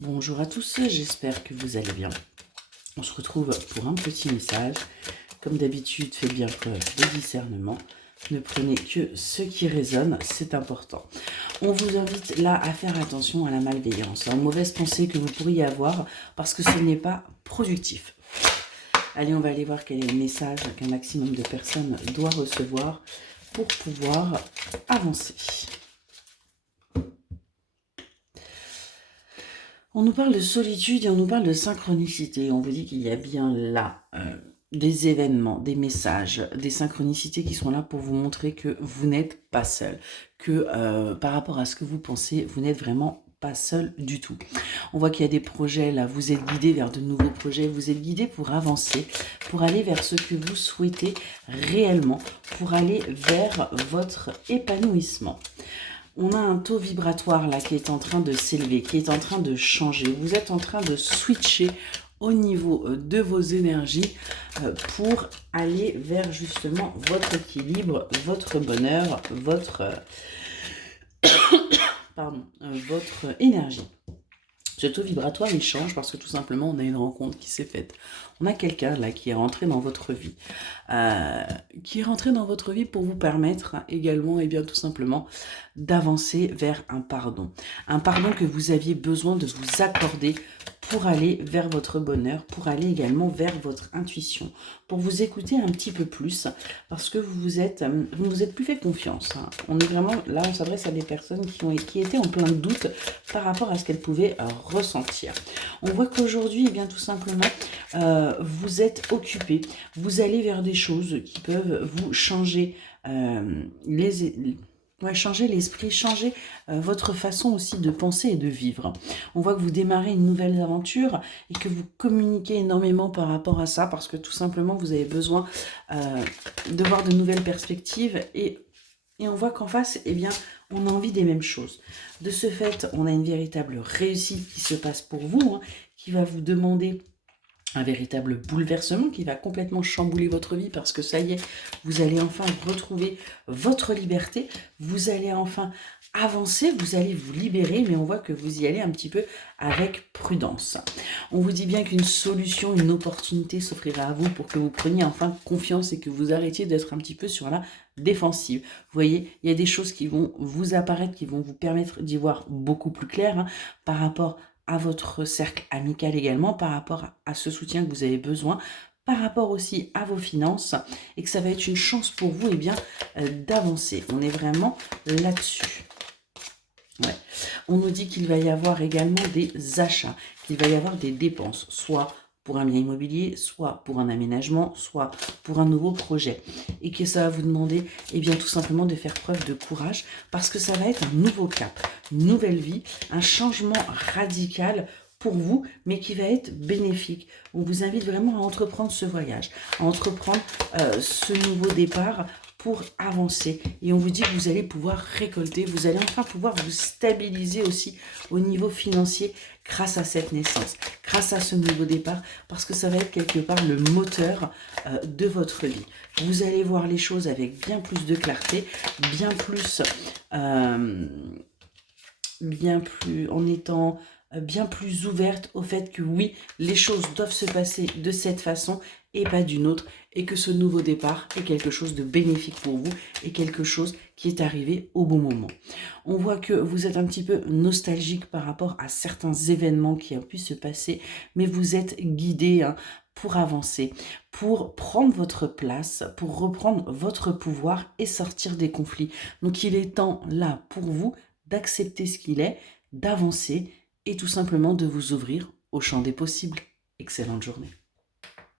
Bonjour à tous, j'espère que vous allez bien. On se retrouve pour un petit message. Comme d'habitude, faites bien preuve de discernement. Ne prenez que ce qui résonne, c'est important. On vous invite là à faire attention à la malveillance, aux mauvaises pensées que vous pourriez avoir parce que ce n'est pas productif. Allez, on va aller voir quel est le message qu'un maximum de personnes doit recevoir pour pouvoir avancer. On nous parle de solitude et on nous parle de synchronicité. On vous dit qu'il y a bien là des événements, des messages, des synchronicités qui sont là pour vous montrer que vous n'êtes pas seul. Que par rapport à ce que vous pensez, vous n'êtes vraiment pas seul du tout. On voit qu'il y a des projets là, vous êtes guidé vers de nouveaux projets, vous êtes guidé pour avancer, pour aller vers ce que vous souhaitez réellement, pour aller vers votre épanouissement. On a un taux vibratoire là qui est en train de s'élever, qui est en train de changer. Vous êtes en train de switcher au niveau de vos énergies pour aller vers justement votre équilibre, votre bonheur, votre énergie. Ce taux vibratoire, il change parce que tout simplement, on a une rencontre qui s'est faite. On a quelqu'un là qui est rentré dans votre vie. Pour vous permettre également, et bien tout simplement, d'avancer vers un pardon. Un pardon que vous aviez besoin de vous accorder pour aller vers votre bonheur, pour aller également vers votre intuition, pour vous écouter un petit peu plus, parce que vous vous êtes plus fait confiance. On est vraiment, là on s'adresse à des personnes qui étaient en plein doute par rapport à ce qu'elles pouvaient ressentir. On voit qu'aujourd'hui, eh bien tout simplement, vous êtes occupé, vous allez vers des choses qui peuvent vous changer changer l'esprit, changer votre façon aussi de penser et de vivre. On voit que vous démarrez une nouvelle aventure et que vous communiquez énormément par rapport à ça parce que tout simplement vous avez besoin de voir de nouvelles perspectives et on voit qu'en face, eh bien, on a envie des mêmes choses. De ce fait, on a une véritable réussite qui se passe pour vous, qui va vous demander un véritable bouleversement qui va complètement chambouler votre vie parce que ça y est, vous allez enfin retrouver votre liberté, vous allez enfin avancer, vous allez vous libérer, mais on voit que vous y allez un petit peu avec prudence. On vous dit bien qu'une solution, une opportunité s'offrira à vous pour que vous preniez enfin confiance et que vous arrêtiez d'être un petit peu sur la défensive. Vous voyez, il y a des choses qui vont vous apparaître, qui vont vous permettre d'y voir beaucoup plus clair par rapport à votre cercle amical également, par rapport à ce soutien que vous avez besoin, par rapport aussi à vos finances, et que ça va être une chance pour vous d'avancer. On est vraiment là-dessus. Ouais. On nous dit qu'il va y avoir également des achats, qu'il va y avoir des dépenses, soit pour un bien immobilier, soit pour un aménagement, soit pour un nouveau projet. Et que ça va vous demander, tout simplement de faire preuve de courage parce que ça va être un nouveau cap, une nouvelle vie, un changement radical pour vous, mais qui va être bénéfique. On vous invite vraiment à entreprendre ce voyage, à entreprendre ce nouveau départ pour avancer. Et on vous dit que vous allez pouvoir récolter, vous allez enfin pouvoir vous stabiliser aussi au niveau financier grâce à cette naissance, grâce à ce nouveau départ, parce que ça va être quelque part le moteur de votre vie. Vous allez voir les choses avec bien plus de clarté, en étant bien plus ouverte au fait que oui, les choses doivent se passer de cette façon et pas d'une autre, et que ce nouveau départ est quelque chose de bénéfique pour vous et quelque chose qui est arrivé au bon moment. On voit que vous êtes un petit peu nostalgique par rapport à certains événements qui ont pu se passer, mais vous êtes guidé pour avancer, pour prendre votre place, pour reprendre votre pouvoir et sortir des conflits. Donc il est temps là pour vous d'accepter ce qu'il est, d'avancer et tout simplement de vous ouvrir au champ des possibles. Excellente journée.